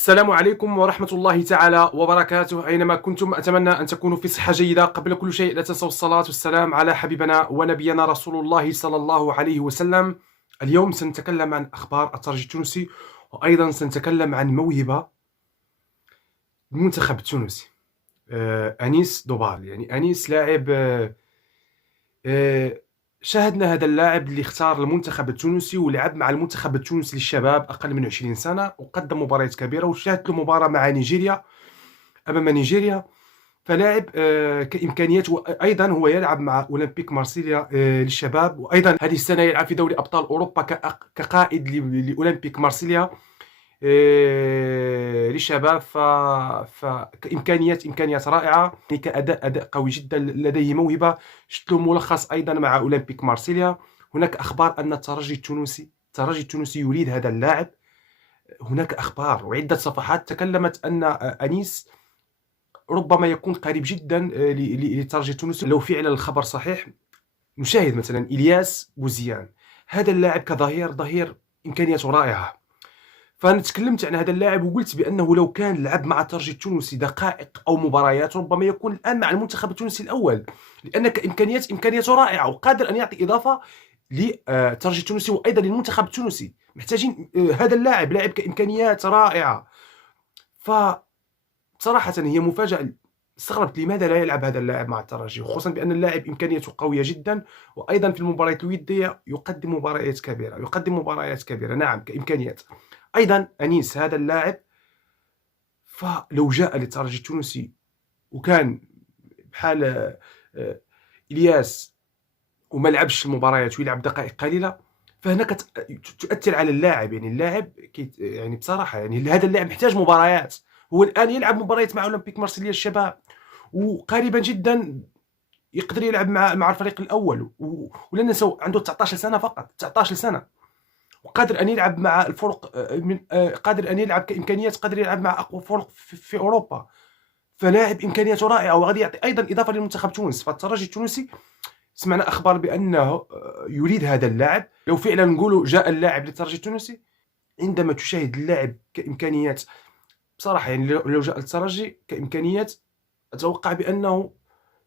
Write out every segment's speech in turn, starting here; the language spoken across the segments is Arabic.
السلام عليكم ورحمة الله تعالى وبركاته. أينما كنتم أتمنى أن تكونوا في صحة جيدة. قبل كل شيء لا تنسوا الصلاة والسلام على حبيبنا ونبينا رسول الله صلى الله عليه وسلم. اليوم سنتكلم عن أخبار الترجي التونسي، وأيضا سنتكلم عن موهبة المنتخب التونسي. أنيس دوبال، يعني أنيس لاعب آه، شاهدنا هذا اللاعب اللي اختار المنتخب التونسي ولعب مع المنتخب التونسي للشباب أقل من 20 سنة، وقدم مباريات كبيرة، وشاهدت له مباراة مع نيجيريا أمام نيجيريا. فلاعب كإمكانيات، وأيضا هو يلعب مع أولمبيك مارسيليا للشباب، وأيضا هذه السنة يلعب في دوري أبطال أوروبا كقائد لأولمبيك مارسيليا للشباب. إمكانيات رائعة، يعني أداء قوي جدا، لديه موهبة. شفت له ملخص أيضا مع أولمبيك مارسيليا. هناك أخبار أن الترجي التونسي يريد هذا اللاعب. هناك أخبار وعدة صفحات تكلمت أن أنيس ربما يكون قريب جدا للترجي التونسي. لو فعلا الخبر صحيح، نشاهد مثلا إلياس بوزيان. هذا اللاعب ظهير إمكانياته رائعة. فأنا تكلمت عن هذا اللاعب وقلت بأنه لو كان لعب مع الترجي التونسي دقائق أو مباريات، ربما يكون الآن مع المنتخب التونسي الأول، لأن إمكانياته رائعة وقادر أن يعطي إضافة للترجي التونسي وأيضا للمنتخب التونسي. محتاجين هذا اللاعب، لاعب كإمكانيات رائعة. فصراحة هي مفاجأة. استغربت لماذا لا يلعب هذا اللاعب مع الترجي، خصوصا بأن اللاعب إمكانياته قوية جدا، وأيضا في المباريات الودية يقدم مباريات كبيرة. نعم، كإمكانيات. أيضا أنيس هذا اللاعب، فلو جاء للترجي التونسي وكان بحال إلياس وما لعبش المباريات ويلعب دقائق قليلة، فهناك تؤثر على اللاعب. يعني اللاعب يعني بصراحة، يعني هذا اللاعب محتاج مباريات. هو الآن يلعب مباريات مع أولمبيك مارسيليا الشباب، وقريبا جدا يقدر يلعب مع الفريق الأول. ولن ننسوا عنده 19 سنة فقط، 19 سنة، وقادر أن يلعب مع الفرق قادر أن يلعب كإمكانيات، قادر يلعب مع أقوى فرق في أوروبا. فلاعب إمكانياته رائعة، وغادي يعطي أيضا إضافة لمنتخب تونس. فالترجي التونسي سمعنا أخبار بأنه يريد هذا اللاعب. لو فعلا نقولوا جاء اللاعب للترجي التونسي، عندما تشاهد اللاعب كإمكانيات، بصراحة يعني لو جاء الترجي كإمكانيات، أتوقع بأنه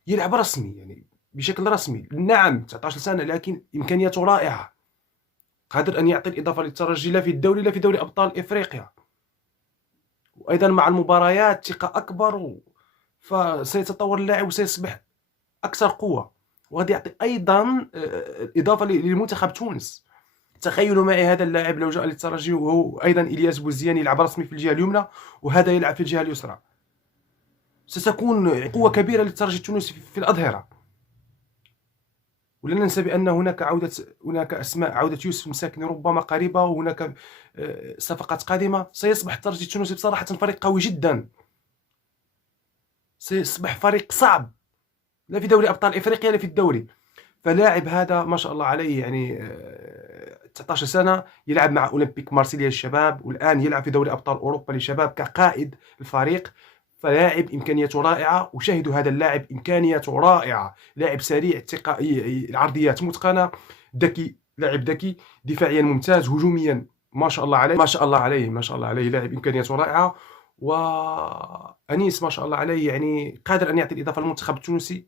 يلعب رسمي، يعني بشكل رسمي. نعم 19 سنة، لكن إمكانياته رائعة، قادر أن يعطي الإضافة للترجي لا في الدوري لا في دوري أبطال إفريقيا، وأيضا مع المباريات ثقة أكبر. فسيتطور اللاعب وسيصبح أكثر قوة، وغادي يعطي أيضا إضافة لمنتخب تونس. تخيلوا معي هذا اللاعب لو جاء للترجي، وهو أيضا إلياس بوزيان يلعب رسمي في الجهة اليمنى، وهذا يلعب في الجهة اليسرى. ستكون قوة كبيرة للترجي التونسي في الأظهرة. ولا ننسى بأن هناك أسماء، عودة يوسف مساكني ربما قريبة، وهناك صفقات قادمة. سيصبح الترجي التونسي بصراحة فريق قوي جدا، سيصبح فريق صعب، لا في دوري أبطال إفريقيا لا في الدوري. فلاعب هذا ما شاء الله عليه، يعني 19 سنة، يلعب مع أولمبيك مارسيليا للشباب، والآن يلعب في دوري أبطال أوروبا للشباب كقائد الفريق. فلاعب إمكانياته رائعة، وشاهدوا هذا اللاعب إمكانياته رائعة. لاعب سريع، العرضيات متقنة، ذكي، لاعب ذكي، دفاعيا ممتاز، هجوميا ما شاء الله عليه، ما شاء الله عليه، ما شاء الله عليه. لاعب إمكانياته رائعة، وأنيس ما شاء الله عليه، يعني قادر أن يعطي الإضافة للمنتخب التونسي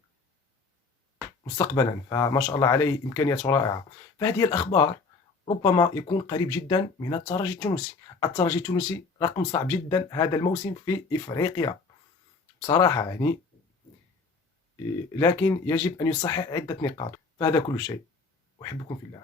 مستقبلا. فما شاء الله عليه، إمكانياته رائعة. فهذه الأخبار، ربما يكون قريب جدا من الترجي التونسي. الترجي التونسي رقم صعب جدا هذا الموسم في إفريقيا بصراحة، يعني لكن يجب أن يصحح عدة نقاط. فهذا كل شيء. أحبكم في الله.